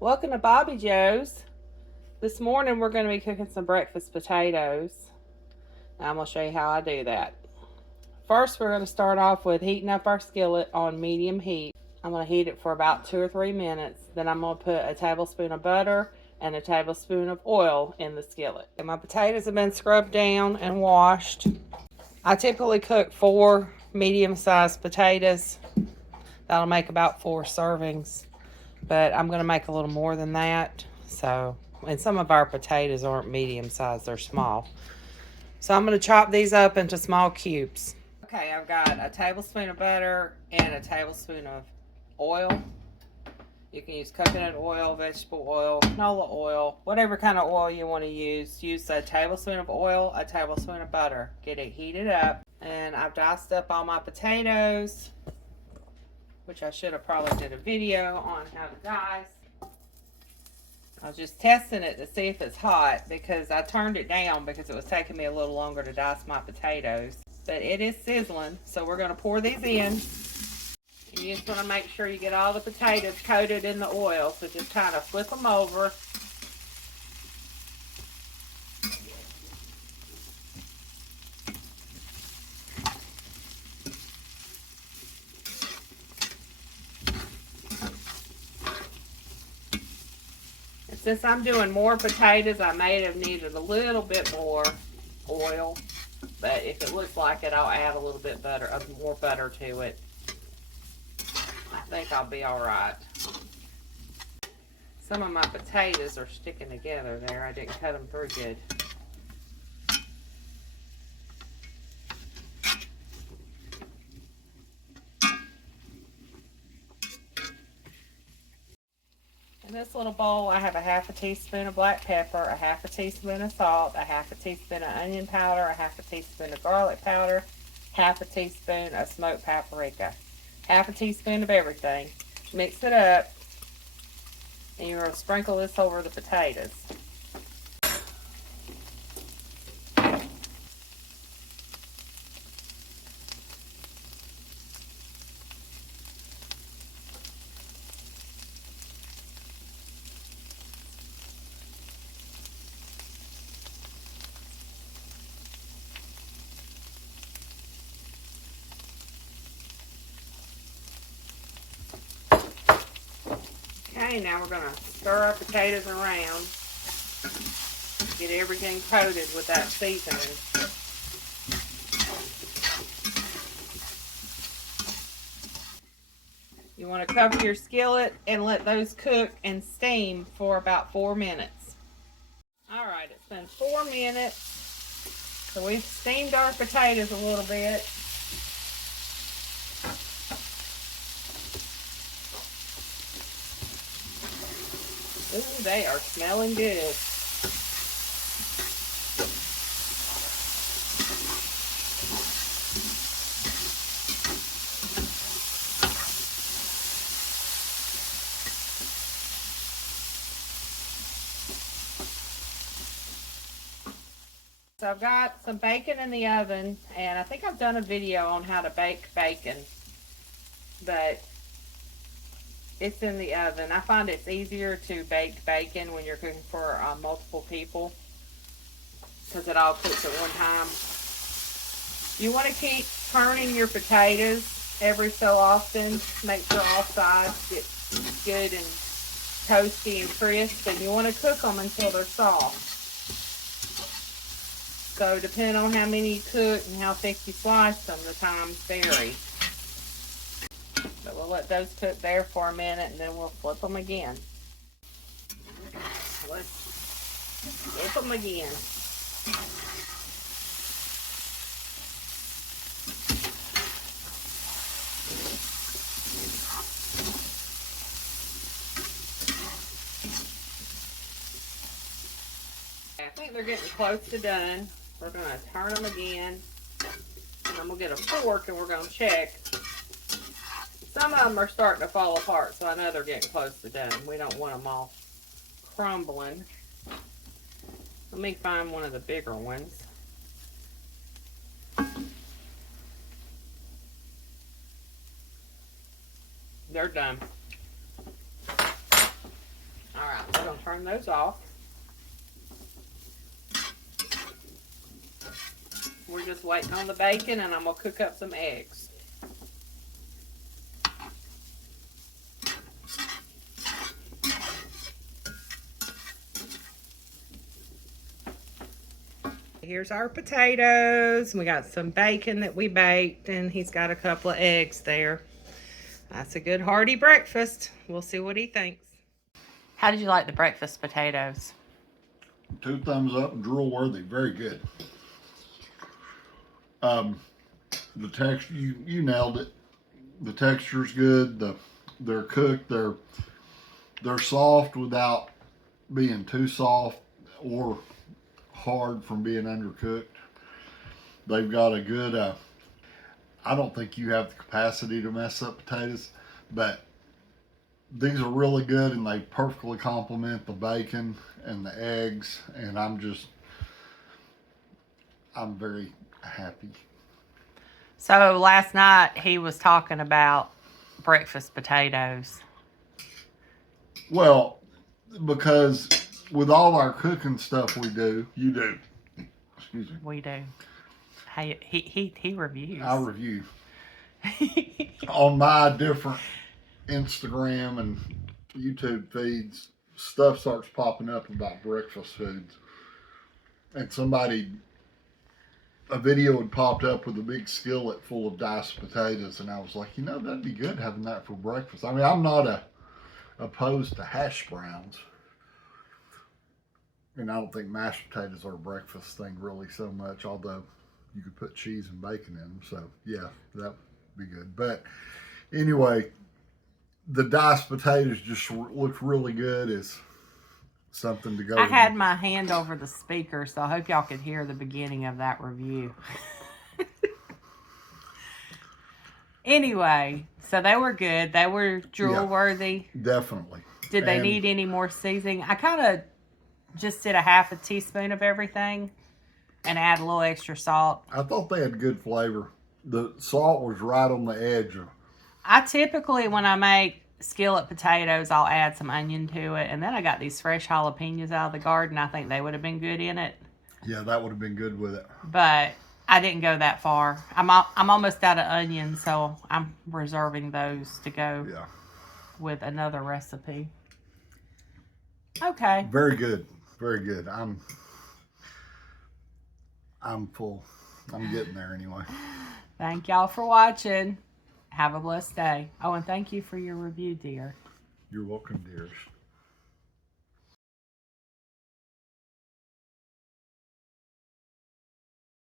Welcome to Bobbi Jo's. This morning we're going to be cooking some breakfast potatoes. I'm going to show you how I do that. First we're going to start off with heating up our skillet on medium heat. I'm going to heat it for about 2 or 3 minutes. Then I'm going to put a tablespoon of butter and a tablespoon of oil in the skillet. And my potatoes have been scrubbed down and washed. I typically cook 4 medium-sized potatoes. That'll make about 4 servings. But I'm going to make a little more than that. And some of our potatoes aren't medium sized, they're small. So I'm going to chop these up into small cubes. Okay, I've got a tablespoon of butter and a tablespoon of oil. You can use coconut oil, vegetable oil, canola oil, whatever kind of oil you want to use. Use a tablespoon of oil, a tablespoon of butter. Get it heated up. And I've diced up all my potatoes, which I should have probably did a video on how to dice. I was just testing it to see if it's hot because I turned it down because it was taking me a little longer to dice my potatoes. But it is sizzling, so we're going to pour these in. You just want to make sure you get all the potatoes coated in the oil, so just kind of flip them over. Since I'm doing more potatoes, I may have needed a little bit more oil, but if it looks like it, I'll add a little bit more butter to it. I think I'll be all right. Some of my potatoes are sticking together there. I didn't cut them through good. In this little bowl, I have a half a teaspoon of black pepper, a half a teaspoon of salt, a half a teaspoon of onion powder, a half a teaspoon of garlic powder, half a teaspoon of smoked paprika, half a teaspoon of everything. Mix it up, and you're going to sprinkle this over the potatoes. Okay, now we're going to stir our potatoes around. Get everything coated with that seasoning. You want to cover your skillet and let those cook and steam for about 4 minutes. Alright, it's been 4 minutes. So we've steamed our potatoes a little bit. Ooh, they are smelling good. So I've got some bacon in the oven, and I think I've done a video on how to bake bacon, but it's in the oven. I find it's easier to bake bacon when you're cooking for multiple people because it all cooks at one time. You want to keep turning your potatoes every so often. Make sure all sides get good and toasty and crisp, and you want to cook them until they're soft. So depending on how many you cook and how thick you slice them, the times vary. But we'll let those cook there for a minute, and then we'll flip them again. Let's flip them again. I think they're getting close to done. We're going to turn them again. And I'm going to get a fork and we're going to check. Some of them are starting to fall apart, so I know they're getting close to done. We don't want them all crumbling. Let me find one of the bigger ones. They're done. turn those off. We're just waiting on the bacon, and I'm going to cook up some eggs. Here's our potatoes. We got some bacon that we baked, and he's got a couple of eggs there. That's a good hearty breakfast. We'll see what he thinks. How did you like the breakfast potatoes? 2 thumbs up, drool-worthy, very good. The texture, you nailed it. The texture's good. They're cooked. They're soft without being too soft or hard from being undercooked. They've got a good. I don't think you have the capacity to mess up potatoes, but these are really good, and they perfectly complement the bacon and the eggs, and I'm very happy. So last night he was talking about breakfast potatoes. Well, because with all our cooking stuff we do, you do. Excuse me. We do. Hey, he reviews. I review. On my different Instagram and YouTube feeds, stuff starts popping up about breakfast foods. And a video had popped up with a big skillet full of diced potatoes, and I was like, that'd be good having that for breakfast. I mean, I'm not opposed to hash browns. And I don't think mashed potatoes are a breakfast thing really so much, although you could put cheese and bacon in them. So, yeah, that would be good. But anyway, the diced potatoes just looked really good as something to go I had my hand over the speaker, so I hope y'all could hear the beginning of that review. Anyway, so they were good. They were drool-worthy. Yeah, definitely. Did they need any more seasoning? I kind of just did a half a teaspoon of everything and add a little extra salt. I thought they had good flavor. The salt was right on the edge. I typically, when I make skillet potatoes, I'll add some onion to it. And then I got these fresh jalapenos out of the garden. I think they would have been good in it. Yeah, that would have been good with it. But I didn't go that far. I'm almost out of onions, so I'm reserving those to go with another recipe. Okay. Very good. Very good. I'm full. I'm getting there anyway. Thank y'all for watching. Have a blessed day. Oh, and thank you for your review, dear. You're welcome, dearest.